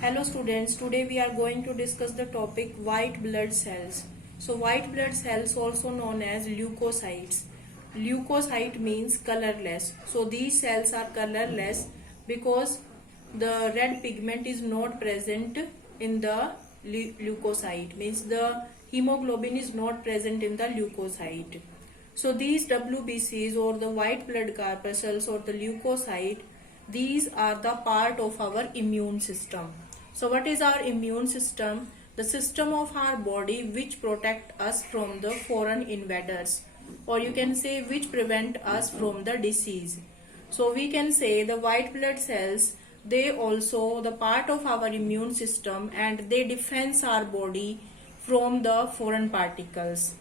Hello students, today we are going to discuss the topic white blood cells. So white blood cells also known as leukocytes. Leukocyte means colorless. So these cells are colorless because the red pigment is not present in the leukocyte, means the hemoglobin is not present in the leukocyte. So these WBCs or the white blood corpuscles or the leukocyte, these are the part of our immune system. So what is our immune system? The system of our body which protect us from the foreign invaders, or you can say which prevent us from the disease. So we can say the white blood cells, they also the part of our immune system and they defense our body from the foreign particles.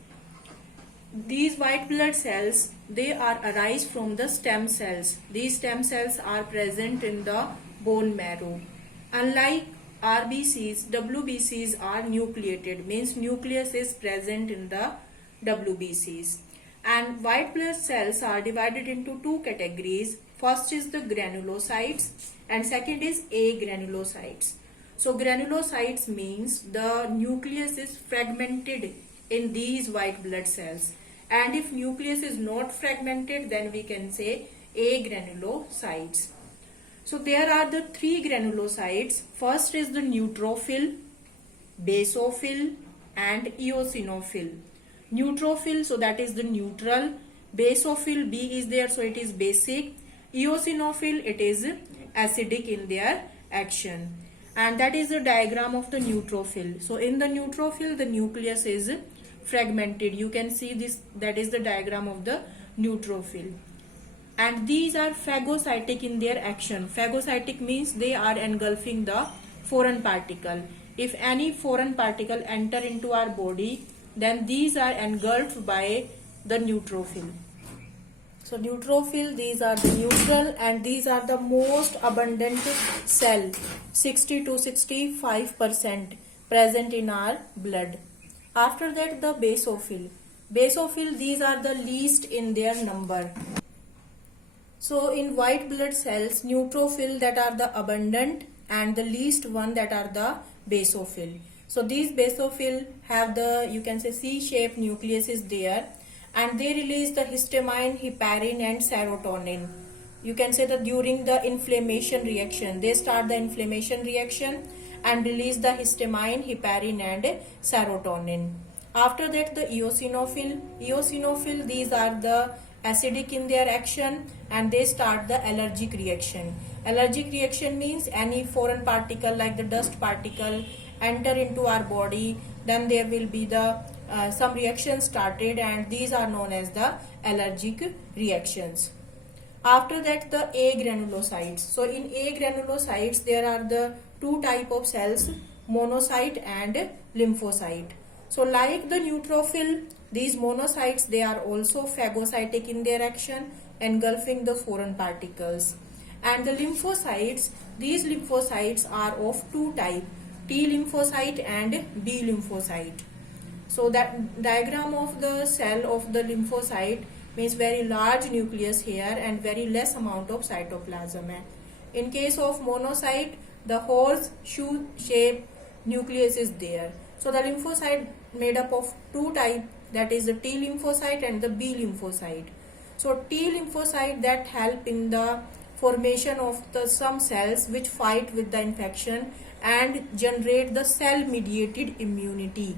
These white blood cells, they are arise from the stem cells. These stem cells are present in the bone marrow. Unlike RBCs, WBCs are nucleated, means nucleus is present in the WBCs. And white blood cells are divided into two categories. First is the granulocytes and second is agranulocytes. So granulocytes means the nucleus is fragmented in these white blood cells, and if nucleus is not fragmented, then we can say agranulocytes. So there are the three granulocytes. First is the neutrophil, basophil and eosinophil. Neutrophil, so that is the neutral. Basophil, B is there, so it is basic. Eosinophil, it is acidic in their action. And that is the diagram of the neutrophil. So in the neutrophil, the nucleus is fragmented. You can see this, that is the diagram of the neutrophil. And these are phagocytic in their action. Phagocytic means they are engulfing the foreign particle. If any foreign particle enter into our body, then these are engulfed by the neutrophil. So neutrophil, these are the neutral and these are the most abundant cell, 60 to 65% present in our blood. After that, the basophil. Basophil, these are the least in their number. So in white blood cells, neutrophil that are the abundant and the least one that are the basophil. So these basophil have the, you can say, C-shaped nucleus is there, and they release the histamine, heparin and serotonin. You can say that during the inflammation reaction, they start the inflammation reaction and release the histamine, heparin and serotonin. After that, the eosinophil. Eosinophil, these are the acidic in their action and they start the allergic reaction. Allergic reaction means any foreign particle like the dust particle enter into our body, then there will be the some reactions started, and these are known as the allergic reactions. After that, the agranulocytes. So in agranulocytes, there are the two type of cells, monocyte and lymphocyte. So like the neutrophil, these monocytes, they are also phagocytic in their action, engulfing the foreign particles. And the lymphocytes, these lymphocytes are of two type, T lymphocyte and B lymphocyte. So that diagram of the cell of the lymphocyte means very large nucleus here and very less amount of cytoplasm. In case of monocyte, the horseshoe shape nucleus is there. So the lymphocyte made up of two type, that is the T lymphocyte and the B lymphocyte. So T lymphocyte that help in the formation of the some cells which fight with the infection and generate the cell mediated immunity.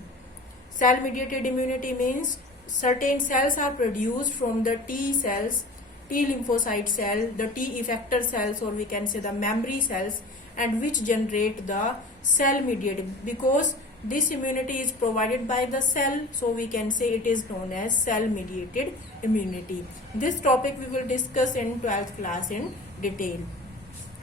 Cell mediated immunity means certain cells are produced from the T cells, T lymphocyte cell, the T effector cells, or we can say the memory cells, and which generate the cell mediated, because this immunity is provided by the cell, so we can say it is known as cell mediated immunity. This topic we will discuss in 12th class in detail.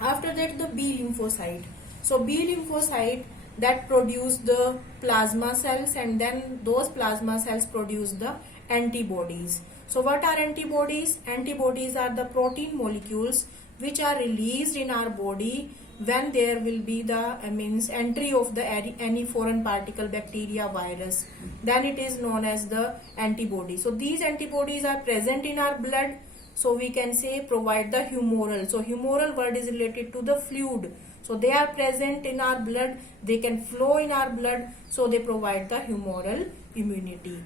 After that, the B lymphocyte. So B lymphocyte that produce the plasma cells, and then those plasma cells produce the antibodies. So what are antibodies? Antibodies are the protein molecules which are released in our body when there will be the entry of the any foreign particle, bacteria, virus, then it is known as the antibody. So these antibodies are present in our blood, so we can say provide the humoral. So humoral word is related to the fluid. So they are present in our blood, they can flow in our blood, so they provide the humoral immunity.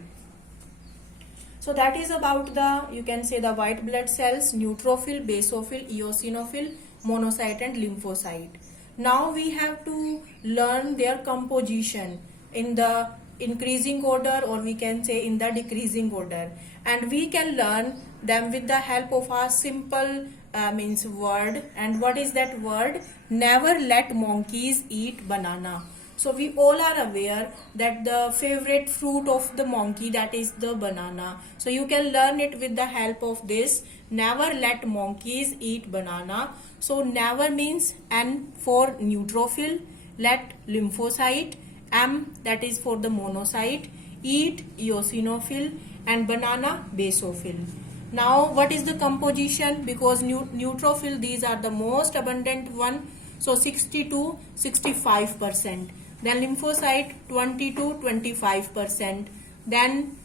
So that is about the, you can say, the white blood cells: neutrophil, basophil, eosinophil, monocyte and lymphocyte. Now we have to learn their composition in the increasing order, or we can say in the decreasing order, and we can learn them with the help of our simple means word. And what is that word? Never let monkeys eat banana. So we all are aware that the favorite fruit of the monkey, that is the banana. So you can learn it with the help of this: never let monkeys eat banana. So never means N for neutrophil, let lymphocyte, M that is for the monocyte, eat eosinophil, and banana basophil. Now what is the composition? Because neutrophil, these are the most abundant one, so 60 to 65%. Then lymphocyte 20 to 25%. Then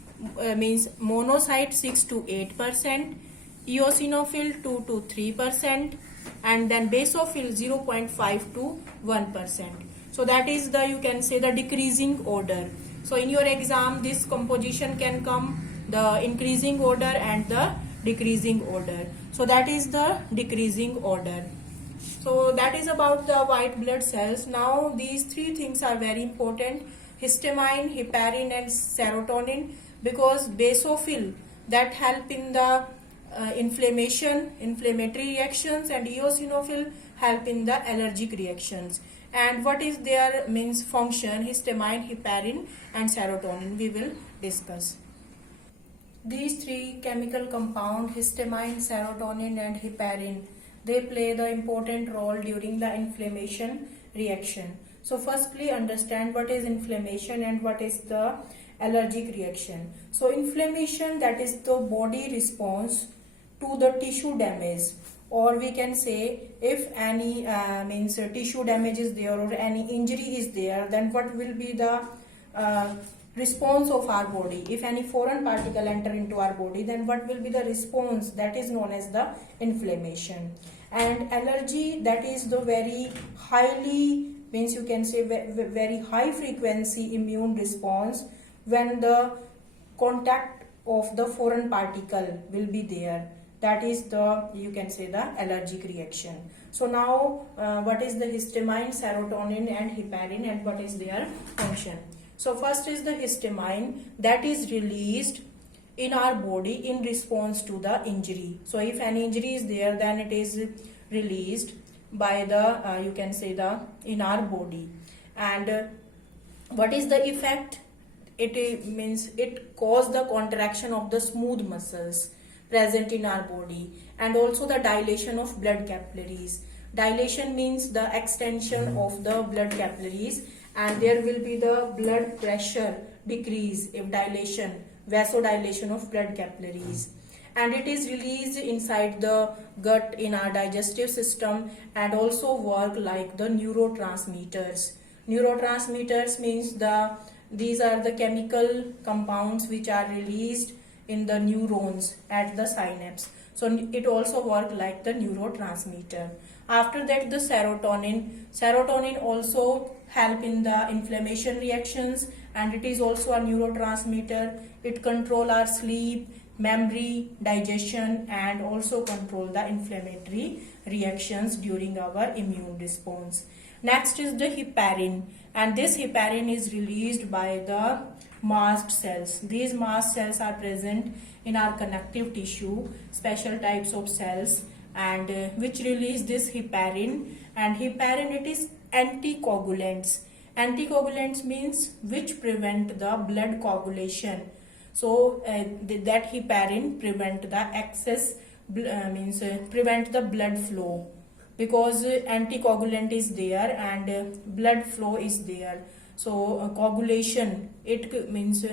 means monocyte 6 to 8%, eosinophil 2 to 3%, and then basophil 0.5 to 1%. So that is the, you can say, the decreasing order. So in your exam this composition can come, the increasing order and the decreasing order. So that is the decreasing order. So that is about the white blood cells. Now these three things are very important: histamine, heparin and serotonin, because basophil that help in the inflammatory reactions, and eosinophil help in the allergic reactions. And what is their means function? Histamine, heparin and serotonin we will discuss. These three chemical compound, histamine, serotonin and heparin, they play the important role during the inflammation reaction. So firstly understand what is inflammation and what is the allergic reaction. So inflammation, that is the body response to the tissue damage, or we can say if any means tissue damage is there or any injury is there, then what will be the response of our body? If any foreign particle enter into our body, then what will be the response? That is known as the inflammation. And allergy, that is the very highly, means you can say very high frequency immune response when the contact of the foreign particle will be there. That is the, you can say, the allergic reaction. So now what is the histamine, serotonin and heparin, and what is their function? So first is the histamine, that is released in our body in response to the injury. So if any injury is there, then it is released by the you can say the in our body. And what is the effect? It means it causes the contraction of the smooth muscles present in our body, and also the dilation of blood capillaries. Dilation means the extension of the blood capillaries, and there will be the blood pressure decrease if dilation, vasodilation of blood capillaries. And it is released inside the gut in our digestive system, and also work like the neurotransmitters. Neurotransmitters means these are the chemical compounds which are released in the neurons at the synapse. So it also work like the neurotransmitter. After that, the serotonin also help in the inflammation reactions, and it is also a neurotransmitter. It control our sleep, memory, digestion, and also control the inflammatory reactions during our immune response. Next is the heparin, and this heparin is released by the mast cells. These mast cells are present in our connective tissue, special types of cells, and which release this heparin. And heparin, it is anticoagulants. Anticoagulants means which prevent the blood coagulation. So that heparin prevent the excess prevent the blood flow, because anticoagulant is there and blood flow is there. So coagulation, it means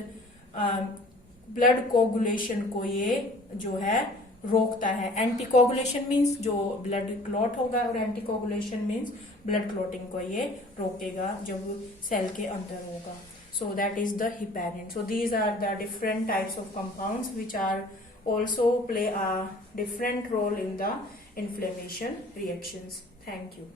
blood coagulation को ये जो है रोकता है. Anticoagulation means जो blood clot होगा, और anticoagulation means blood clotting को ये रोकेगा जब सेल के अंदर होगा. So that is the heparin. So these are the different types of compounds which are also play a different role in the inflammation reactions. Thank you.